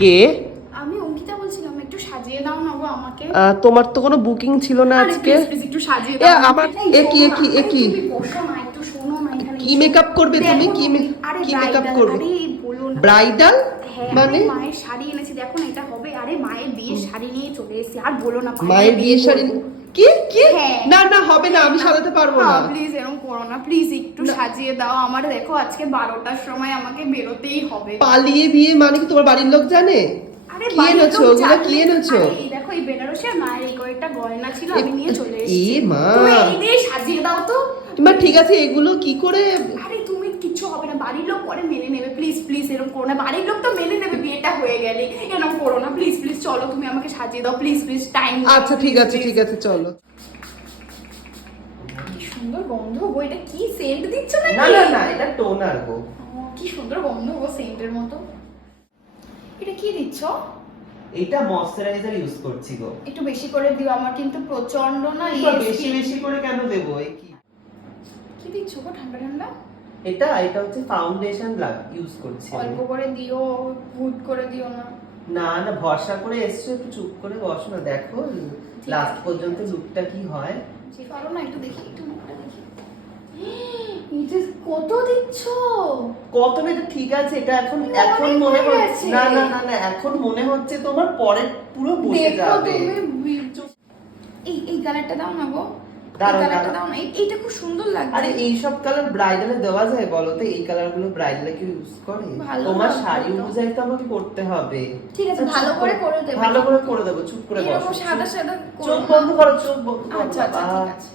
কে? আমি অঙ্কিতা বলছিলাম, একটু সাজিয়ে দাও না গো আমাকে। তোমার তো কোনো বুকিং ছিল না আজকে। প্লিজ একটু সাজিয়ে দাও আমার এ কি তুমি বসো না, একটু শোনো না, এখানে কি মেকআপ করবে তুমি? কি মেকআপ করবে? আরে বলো না। ব্রাইডাল মানে? মায়ের শাড়ি এনেছি, দেখো না এটা হবে। আরে মায়ের বিয়ের শাড়ি নিয়ে চলে এসেছি, আর বলো না। মায়ের বিয়ের শাড়ি? কি কি? হ্যাঁ। না হবে না, আমি সাজাতে পারবো না। প্লিজ এরকম করো না, প্লিজ একটু সাজিয়ে দাও আমার। দেখো আজকে 12টার সময় আমাকে বেরোতেই হবে। পালিয়ে বিয়ে মানে কি তোমার বাড়ির লোক জানে? আরে কি এনেছো? ওগুলো কি এনেছো? এই দেখো, এই বেনারসি মায়ের এই কয়েকটা গয়না ছিল, আমি নিয়ে চলে এসেছি। মা, তুমি এই দিয়ে সাজিয়ে দাও তো। মা ঠিক আছে, এগুলো কি করে? আরে তুমি কিচ্ছু হবে না, বাড়ির লোক পরে মেনে নেবে। প্লিজ এরকম করো না, বাড়ির লোক তো মেনে নেবে বিয়েটা হয়ে গেলে। এরকম করো না, প্লিজ চলো, তুমি আমাকে সাজিয়ে দাও প্লিজ টাইম। আচ্ছা ঠিক আছে চলো। কি সুন্দর গন্ধ গো, এটা কি সেন্ট দিচ্ছ নাকি? না এটা টোনার গো। কি সুন্দর গন্ধ গো, সেন্টের মতো। এটা কি দিচ্ছ? এটা ময়শ্চারাইজার ইউজ করছি গো। একটু বেশি করে দিও, আমার কিন্তু প্রচন্ড না বেশি করে কেন দেবো? এই কি দিচ্ছ গো ঠান্ডা? এটা হচ্ছে ফাউন্ডেশন ইউজ করছি। অল্প করে দিও, হুট করে দিও না। না ভরসা করে এসছো, একটু চুপ করে বসো না, দেখো লাস্ট পর্যন্ত লুকটা কি হয়। করো না, একটু দেখি, একটু মুখটা দেখি। এটা কত দিচ্ছ? কত না? এটা ঠিক আছে, এটা এখন মনে হচ্ছে না এখন মনে হচ্ছে তোমার পরে পুরো বসে যাবে। এই কালারটা দাও না গো, কালারটা দাও না, এইটা খুব সুন্দর লাগছে। আরে এই সব কালার ব্রাইডালে দেওয়া যায় বলো তো? এই কালার গুলো ব্রাইডালে কি ইউজ করে? তোমার শাড়ি অনুযায়ী তো আমাকে করতে হবে। ঠিক আছে, ভালো করে দেব। ভালো করে করে দেবো, চুপ করে বসো। এরকম সাদা চোখ বন্ধ করো, চোখ বন্ধ করো। আচ্ছা ঠিক আছে,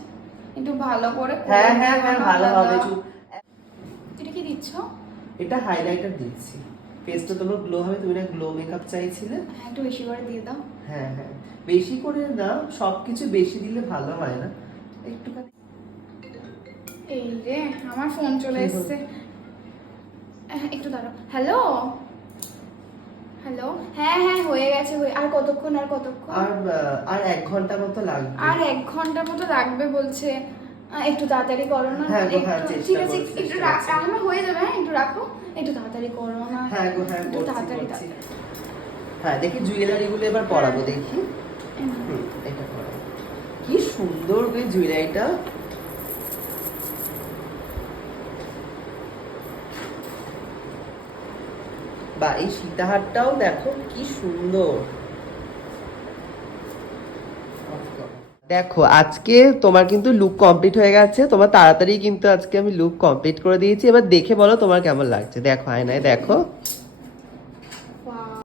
একটু ভালো করে। হ্যাঁ ভালো হবে, চুপ। এটা কি দিচ্ছ? এটা হাইলাইটার দিচ্ছি, ফেসটা তোমার গ্লো হবে। তুমি না গ্লো মেকআপ চাইছিলে? হ্যাঁ, একটু বেশি করে দিয়ে দাও। হ্যাঁ বেশি করে না, সবকিছু বেশি দিলে ভালো হয় না, একটুখানি। এই রে, আমার ফোন চলে এসেছে। একটু দাঁড়াও। হ্যালো হ্যাঁ হয়ে গেছে। আর কতক্ষণ? আর 1 ঘন্টা মতো লাগবে। আর 1 ঘন্টার মতো লাগবে বলছে। একটু তাড়াতাড়ি করো না। ঠিক আছে, একটু আমার হয়ে যাবে। হ্যাঁ, একটু রাখো, একটু তাড়াতাড়ি করো না। হ্যাঁ একটু তাড়াতাড়ি। হ্যাঁ দেখি জুয়েলারি গুলো এবার পরাবো, দেখি। এটা পরাবো। কি সুন্দর গো জুয়েলারিটা। বা এই সীতাহারটাও দেখো কি সুন্দর। দেখো আজকে তোমার কিন্তু লুক কমপ্লিট হয়ে গেছে। তোমার তাড়াতাড়ি কিন্তু আজকে আমি লুক কমপ্লিট করে দিয়েছি। এবার দেখে বলো তোমার কেমন লাগছে। দেখো আয়নায় দেখো।